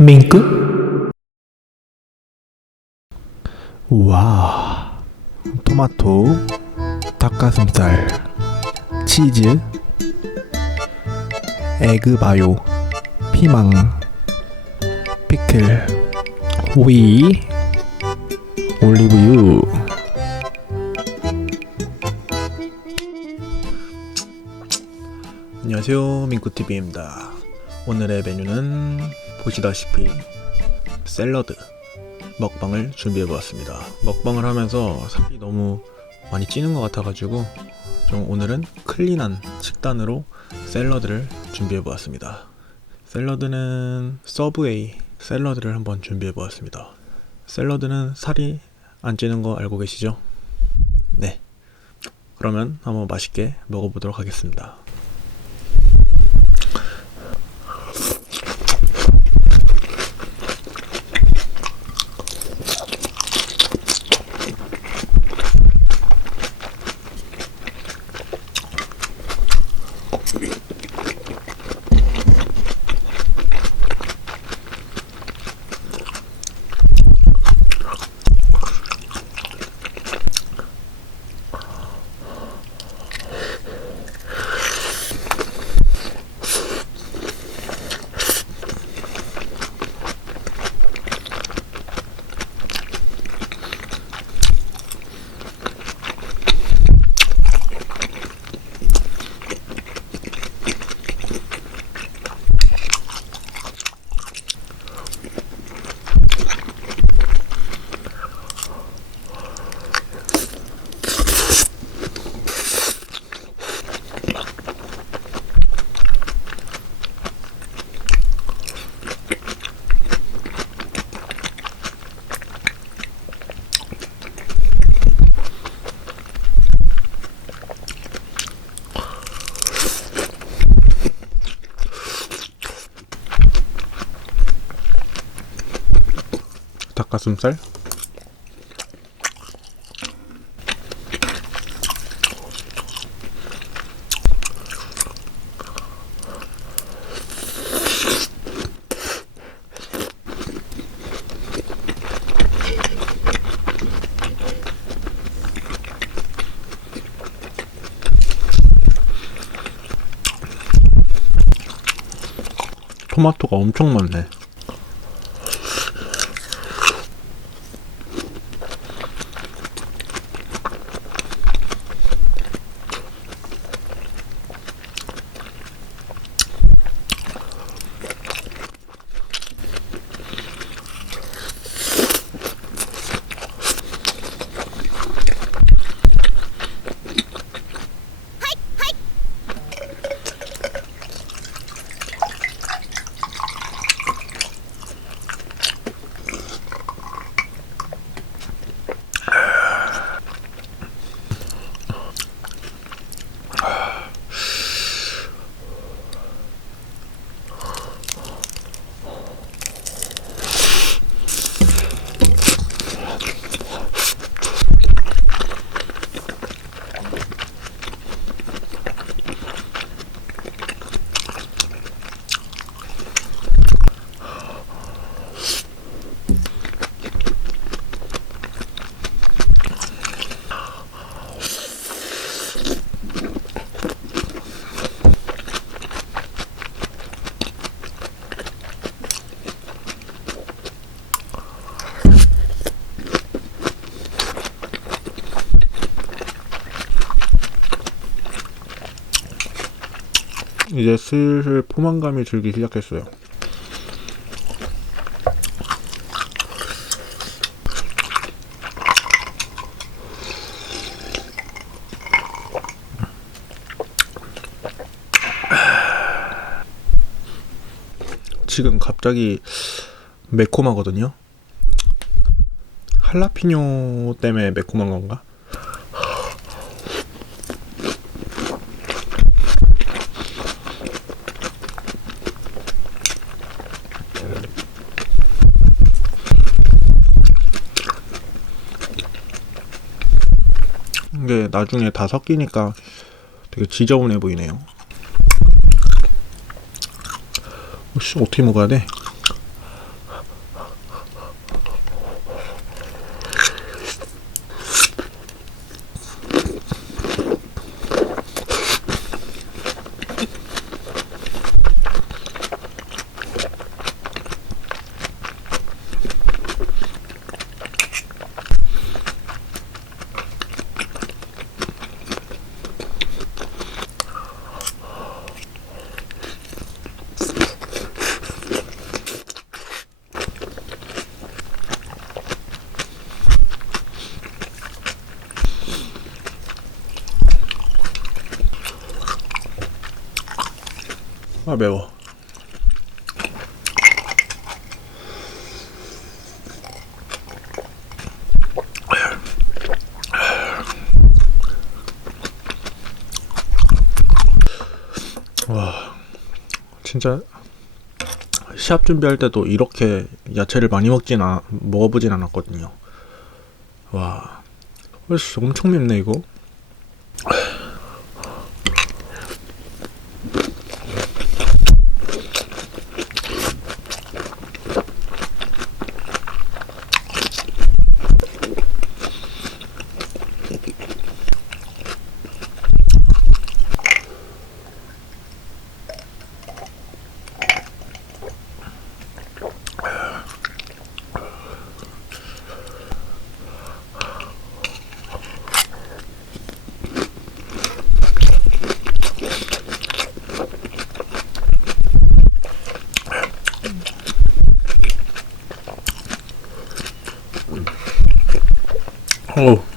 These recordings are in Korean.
밍크? 와, 토마토, 닭가슴살, 치즈, 에그바요, 피망, 피클, 오이, 올리브유. 안녕하세요, 민쿠TV입니다. 오늘의 메뉴는 보시다시피 샐러드 먹방을 준비해 보았습니다. 먹방을 하면서 살이 너무 많이 찌는 것 같아가지고 좀 오늘은 클린한 식단으로 샐러드를 준비해 보았습니다. 샐러드는 서브웨이 샐러드를 한번 준비해 보았습니다. 샐러드는 살이 안 찌는 거 알고 계시죠? 네. 그러면 한번 맛있게 먹어보도록 하겠습니다. 닭가슴살 토마토가 엄청 많네. 이제 슬슬 포만감이 들기 시작했어요. 지금 갑자기 매콤하거든요. 할라피뇨 때문에 매콤한 건가? 이게 나중에 다 섞이니까 되게 지저분해 보이네요. 씨, 어떻게 먹어야 돼? 아 매워. 와 진짜 시합 준비할 때도 이렇게 야채를 많이 먹진 않, 먹어보진 않았거든요. 와, 엄청 맵네 이거. 어.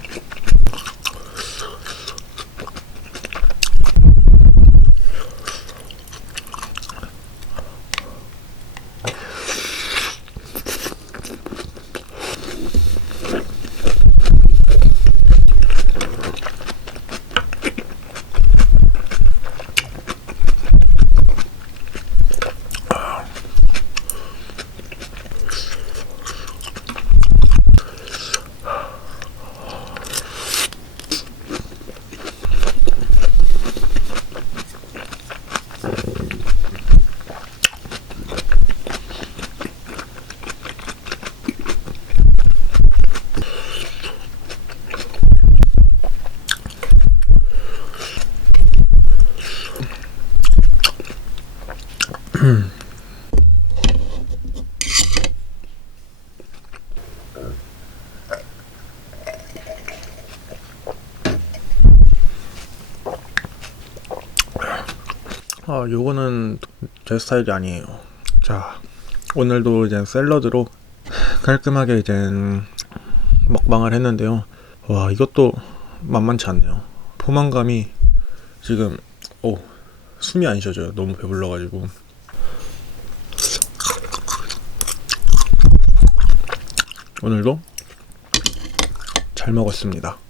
아, 요거는 제 스타일이 아니에요. 자, 오늘도 이제 샐러드로 깔끔하게 이제 먹방을 했는데요. 와, 이것도 만만치 않네요. 포만감이 지금, 오, 숨이 안 쉬어져요. 너무 배불러가지고. 오늘도 잘 먹었습니다.